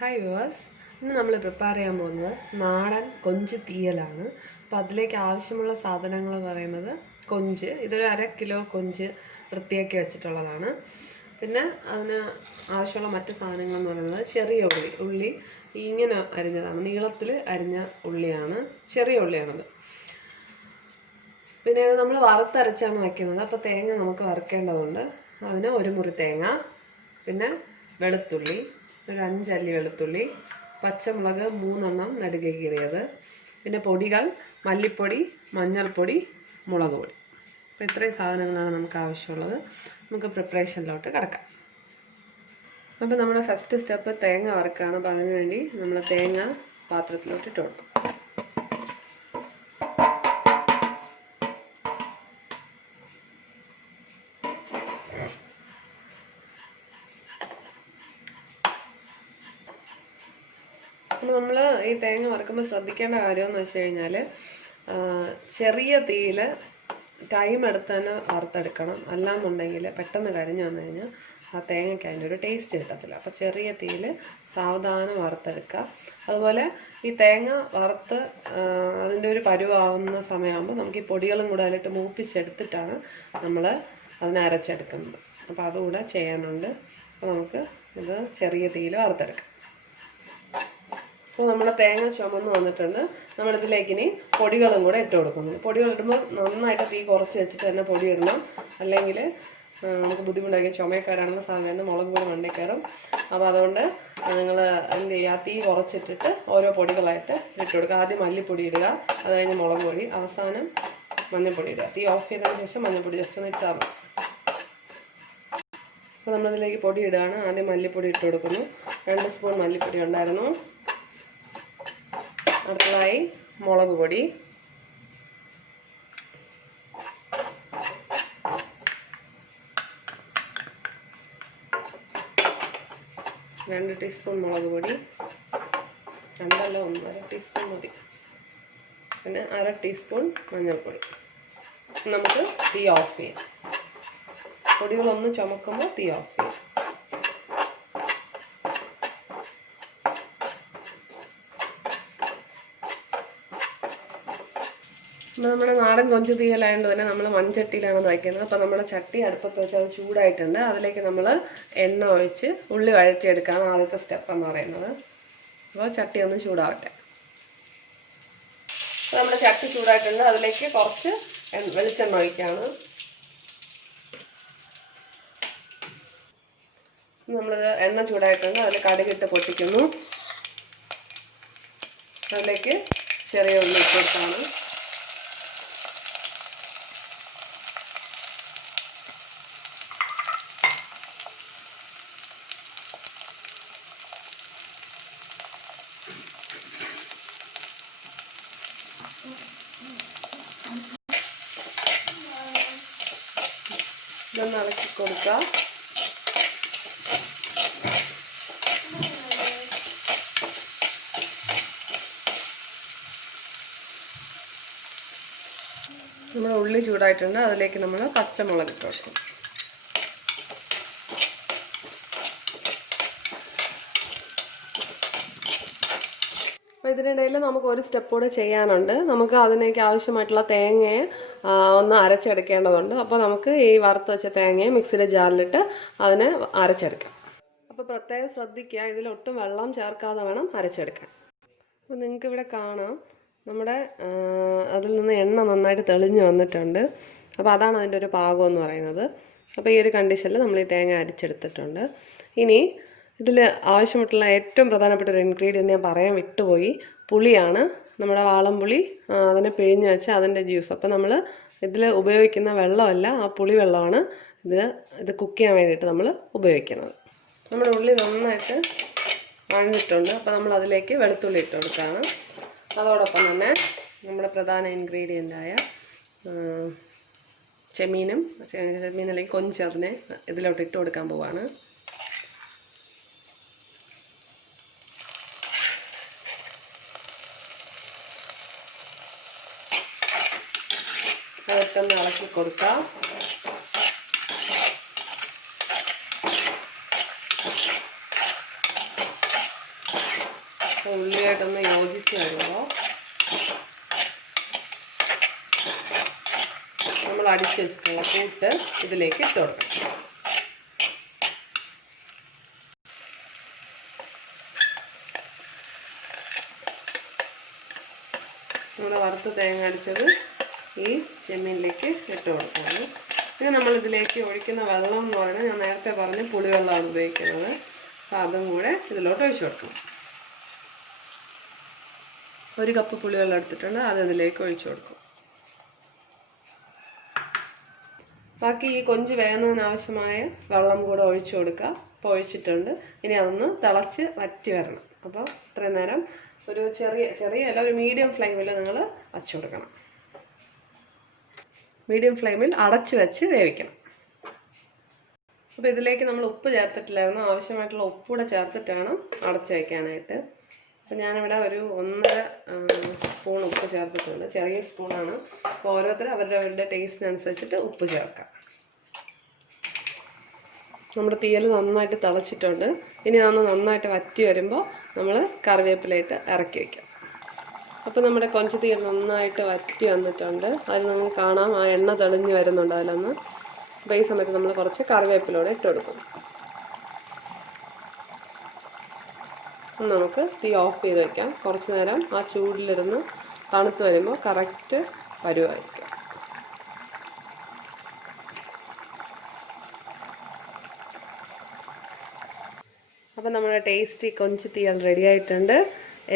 Hi viewers, ഇന്ന് നമ്മൾ prepare ചെയ്യാൻ പോകുന്നത് നാടൻ കൊഞ്ച് തീയലാണ്. അപ്പോൾ അതിലേക്ക് ആവശ്യമുള്ള സാധനങ്ങൾ പറയുന്നത് കൊഞ്ച്, ഇതൊരു 1/2 കിലോ കൊഞ്ച് വൃത്തിയാക്കി വെച്ചിട്ടുള്ളതാണ്. പിന്നെ അതിന് ആവശ്യമുള്ള മറ്റ് സാധനങ്ങൾ എന്ന് പറയുന്നത് ചെറിയ ഉള്ളി ഇങ്ങനെ അരിഞ്ഞതാണ്, നീളത്തിൽ അരിഞ്ഞ ഉള്ളിയാണ്, ചെറിയ ഉള്ളിയാണത്. പിന്നെ നമ്മൾ വറുത്തരച്ചാണ് വയ്ക്കുന്നത്, അപ്പോൾ തേങ്ങ നമുക്ക് വറുക്കേണ്ടതുണ്ട്. അതിന് ഒരു മുറി തേങ്ങ, പിന്നെ വെളുത്തുള്ളി ഒരു 5 അല്ലി വെളുത്തുള്ളി, പച്ചമുളക് 3 എണ്ണം നെടുകെ കീറിയത്, പിന്നെ പൊടികൾ മല്ലിപ്പൊടി, മഞ്ഞൾപ്പൊടി, മുളക് പൊടി. അപ്പോൾ ഇത്രയും സാധനങ്ങളാണ് നമുക്ക് ആവശ്യമുള്ളത്. നമുക്ക് പ്രിപ്പറേഷനിലോട്ട് കിടക്കാം. അപ്പോൾ നമ്മുടെ ഫസ്റ്റ് സ്റ്റെപ്പ് തേങ്ങ വറുക്കുകയാണ്. അപ്പോൾ അതിന് വേണ്ടി നമ്മൾ തേങ്ങ പാത്രത്തിലോട്ട് ഇട്ട് കൊടുക്കും. അപ്പോൾ നമ്മൾ ഈ തേങ്ങ വറുക്കുമ്പോൾ ശ്രദ്ധിക്കേണ്ട കാര്യമെന്ന് വെച്ച് കഴിഞ്ഞാൽ, ചെറിയ തീയിൽ ടൈം എടുത്ത് തന്നെ വറുത്തെടുക്കണം. അല്ലാന്നുണ്ടെങ്കിൽ പെട്ടെന്ന് കരിഞ്ഞു വന്നു കഴിഞ്ഞാൽ ആ തേങ്ങയ്ക്ക് അതിൻ്റെ ഒരു ടേസ്റ്റ് കിട്ടത്തില്ല. അപ്പോൾ ചെറിയ തീയിൽ സാവധാനം വറുത്തെടുക്കുക. അതുപോലെ ഈ തേങ്ങ വറുത്ത് അതിൻ്റെ ഒരു പരുവാവുന്ന സമയമാകുമ്പോൾ നമുക്ക് ഈ പൊടികളും കൂടെ അതിലിട്ട് മൂപ്പിച്ചെടുത്തിട്ടാണ് നമ്മൾ അതിനെ അരച്ചെടുക്കുന്നത്. അപ്പോൾ അതുകൂടെ ചെയ്യാനുണ്ട്. അപ്പോൾ നമുക്ക് ഇത് ചെറിയ തീയിൽ വറുത്തെടുക്കാം. അപ്പോൾ നമ്മുടെ തേങ്ങ ചുമന്ന് വന്നിട്ടുണ്ട്. നമ്മളിതിലേക്ക് ഇനി പൊടികളും കൂടെ ഇട്ട് കൊടുക്കുന്നു. പൊടികൾ ഇടുമ്പോൾ നന്നായിട്ട് തീ കുറച്ച് വെച്ചിട്ട് തന്നെ പൊടി ഇടണം. അല്ലെങ്കിൽ നമുക്ക് ബുദ്ധിമുട്ടായിരിക്കും. ചുമക്കാരാണെന്ന് സാധാരണ മുളക് പൊടി മണ്ടയിൽ കയറും. അപ്പോൾ അതുകൊണ്ട് നിങ്ങൾ എന്ത് ചെയ്യുക, തീ കുറച്ചിട്ടിട്ട് ഓരോ പൊടികളായിട്ട് ഇട്ട് കൊടുക്കുക. ആദ്യം മല്ലിപ്പൊടി ഇടുക, അത് കഴിഞ്ഞ് മുളക് പൊടി, അവസാനം മഞ്ഞൾപ്പൊടി ഇടുക. തീ ഓഫ് ചെയ്തതിന് ശേഷം മഞ്ഞൾപ്പൊടി ജസ്റ്റ് ഒന്ന് ഇട്ടാൽ മതി. അപ്പോൾ നമ്മളിതിലേക്ക് പൊടി ഇടുകയാണ്. ആദ്യം മല്ലിപ്പൊടി ഇട്ട് കൊടുക്കുന്നു. 2 സ്പൂൺ മല്ലിപ്പൊടി ഉണ്ടായിരുന്നു. അടുത്തതായി മുളക് പൊടി, 2 ടീസ്പൂൺ മുളക് പൊടി, 2 അല്ല 1/2 ടീസ്പൂൺ മതി. പിന്നെ 1/2 ടീസ്പൂൺ മഞ്ഞൾപ്പൊടി. നമുക്ക് തീ ഓഫ് ചെയ്യാം. പൊടികളൊന്ന് ചുമക്കുമ്പോൾ തീ ഓഫ് ചെയ്യാം. അപ്പോൾ നമ്മുടെ നാടൻ കൊഞ്ച് തീയലായതുകൊണ്ട് തന്നെ നമ്മൾ മൺചട്ടിയിലാണ് വയ്ക്കുന്നത്. അപ്പോൾ നമ്മുടെ ചട്ടി അടുപ്പത്ത് വെച്ച് അത് ചൂടായിട്ടുണ്ട്. അതിലേക്ക് നമ്മൾ എണ്ണ ഒഴിച്ച് ഉള്ളി വഴറ്റിയെടുക്കുകയാണ് ആദ്യത്തെ സ്റ്റെപ്പ് എന്ന് പറയുന്നത്. അപ്പോൾ ചട്ടി ഒന്ന് ചൂടാവട്ടെ. അപ്പോൾ നമ്മുടെ ചട്ടി ചൂടായിട്ടുണ്ട്. അതിലേക്ക് കുറച്ച് വെളിച്ചെണ്ണ ഒഴിക്കുകയാണ്. നമ്മളിത് എണ്ണ ചൂടായിട്ടുണ്ട്. അതിൽ കടുകിട്ട് പൊട്ടിക്കുന്നു. അതിലേക്ക് ചെറിയ ഉള്ളി ഇട്ട് കൊടുത്താണ്. ഇതൊന്ന് ഇളക്കി കൊടുക്കുക. നമ്മുടെ ഉള്ളി ചൂടായിട്ടുണ്ട്. അതിലേക്ക് നമ്മൾ പച്ചമുളക് ഇട്ട് കൊടുക്കും. അപ്പോൾ ഇതിനിടയിൽ നമുക്ക് ഒരു സ്റ്റെപ്പ് കൂടെ ചെയ്യാനുണ്ട്. നമുക്ക് അതിലേക്ക് ആവശ്യമായിട്ടുള്ള തേങ്ങയെ ഒന്ന് അരച്ചെടുക്കേണ്ടതുണ്ട്. അപ്പോൾ നമുക്ക് ഈ വറുത്ത് വെച്ച തേങ്ങയെ മിക്സിയുടെ ജാറിലിട്ട് അതിനെ അരച്ചെടുക്കാം. അപ്പോൾ പ്രത്യേകം ശ്രദ്ധിക്കുക, ഇതിലൊട്ടും വെള്ളം ചേർക്കാതെ വേണം അരച്ചെടുക്കാൻ. അപ്പോൾ നിങ്ങൾക്ക് ഇവിടെ കാണാം, നമ്മുടെ അതിൽ നിന്ന് എണ്ണ നന്നായിട്ട് തെളിഞ്ഞ് വന്നിട്ടുണ്ട്. അപ്പോൾ അതാണ് അതിൻ്റെ ഒരു പാകം എന്ന് പറയുന്നത്. അപ്പോൾ ഈ ഒരു കണ്ടീഷനിൽ നമ്മൾ ഈ തേങ്ങ അരച്ചെടുത്തിട്ടുണ്ട്. ഇനി ഇതിൽ ആവശ്യമായിട്ടുള്ള ഏറ്റവും പ്രധാനപ്പെട്ട ഒരു ഇൻഗ്രീഡിയൻറ്റ് ഞാൻ പറയാൻ വിട്ടുപോയി. പുളിയാണ്. നമ്മുടെ വാളംപുളി, അതിനെ പിഴിഞ്ഞ് വെച്ച് അതിൻ്റെ ജ്യൂസ്. അപ്പോൾ നമ്മൾ ഇതിൽ ഉപയോഗിക്കുന്ന വെള്ളമല്ല, ആ പുളി വെള്ളമാണ് ഇത് കുക്ക് ചെയ്യാൻ വേണ്ടിയിട്ട് നമ്മൾ ഉപയോഗിക്കുന്നത്. നമ്മുടെ ഉള്ളി നന്നായിട്ട് വഴഞ്ഞിട്ടുണ്ട്. അപ്പോൾ നമ്മൾ അതിലേക്ക് വെളുത്തുള്ളി ഇട്ട് കൊടുക്കുകയാണ്. അതോടൊപ്പം തന്നെ നമ്മുടെ പ്രധാന ഇൻഗ്രീഡിയൻ്റായ ചെമ്മീൻ അല്ലെങ്കിൽ കൊഞ്ച്, അതിനെ ഇതിലോട്ട് ഇട്ട് കൊടുക്കാൻ പോവുകയാണ്. അതൊക്കെ ഒന്ന് ഇളക്കി കൊടുക്കാം. ഉള്ളിയായിട്ടൊന്ന് യോജിച്ച് വരുമ്പോൾ നമ്മൾ അടിച്ച് വെച്ചിട്ടുള്ള കൂട്ട് ഇതിലേക്ക് ഇട്ട് കൊടുക്കണം. നമ്മൾ വറുത്ത് തേങ്ങ അടിച്ചത് ഈ ചെമ്മീനിലേക്ക് ഇട്ട് കൊടുക്കണം. പിന്നെ നമ്മളിതിലേക്ക് ഒഴിക്കുന്ന വെള്ളം എന്ന് പറഞ്ഞാൽ ഞാൻ നേരത്തെ പറഞ്ഞ് പുളിവെള്ളമാണ് ഉപയോഗിക്കുന്നത്. അപ്പോൾ അതും കൂടെ ഇതിലോട്ട് ഒഴിച്ചു കൊടുക്കണം. 1 കപ്പ് പുളിവെള്ളം എടുത്തിട്ടുണ്ട്, അത് ഇതിലേക്ക് ഒഴിച്ചു കൊടുക്കും. ബാക്കി ഈ കൊഞ്ച് വേകുന്നതിന് ആവശ്യമായ വെള്ളം കൂടെ ഒഴിച്ചു കൊടുക്കുക. അപ്പോൾ ഒഴിച്ചിട്ടുണ്ട്. ഇനി അതൊന്ന് തിളച്ച് വറ്റി വരണം. അപ്പോൾ ഇത്രയും നേരം ഒരു ചെറിയ അല്ല, ഒരു മീഡിയം ഫ്ലെയിമിൽ നിങ്ങൾ വച്ചു കൊടുക്കണം. മീഡിയം ഫ്ലെയിമിൽ അടച്ച് വെച്ച് വേവിക്കണം. അപ്പോൾ ഇതിലേക്ക് നമ്മൾ ഉപ്പ് ചേർത്തിട്ടില്ലായിരുന്നു. ആവശ്യമായിട്ടുള്ള ഉപ്പ് കൂടെ ചേർത്തിട്ടാണ് അടച്ച് വയ്ക്കാനായിട്ട്. അപ്പോൾ ഞാനിവിടെ ഒരു 1.5 സ്പൂൺ ഉപ്പ് ചേർത്തിട്ടുണ്ട്. ചെറിയ സ്പൂണാണ്. അപ്പോൾ ഓരോരുത്തരും അവരുടെ ടേസ്റ്റിനനുസരിച്ചിട്ട് ഉപ്പ് ചേർക്കാം. നമ്മുടെ തീയൽ നന്നായിട്ട് തിളച്ചിട്ടുണ്ട്. ഇനി അതൊന്ന് നന്നായിട്ട് വറ്റി വരുമ്പോൾ നമ്മൾ കറിവേപ്പിലയിട്ട് ഇറക്കി വയ്ക്കാം. അപ്പോൾ നമ്മുടെ കൊഞ്ച് തീയൽ നന്നായിട്ട് വറ്റി വന്നിട്ടുണ്ട്. അതിൽ നിങ്ങൾക്ക് കാണാം ആ എണ്ണ തെളിഞ്ഞ് വരുന്നുണ്ട് അതിലൊന്ന്. അപ്പോൾ ഈ സമയത്ത് നമ്മൾ കുറച്ച് കറിവേപ്പിലൂടെ ഇട്ട് കൊടുക്കും. നമുക്ക് തീ ഓഫ് ചെയ്ത് വയ്ക്കാം. കുറച്ച് നേരം ആ ചൂടിലിരുന്ന് തണുത്ത് വരുമ്പോൾ കറക്റ്റ് പരുവായിരിക്കും. അപ്പോൾ നമ്മുടെ ടേസ്റ്റി കൊഞ്ച് തീയൽ റെഡി ആയിട്ടുണ്ട്.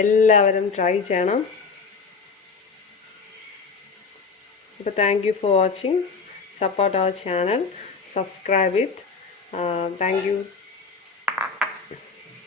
എല്ലാവരും ട്രൈ ചെയ്യണം. അപ്പോൾ thank you for watching. Support our channel, subscribe it. Thank U.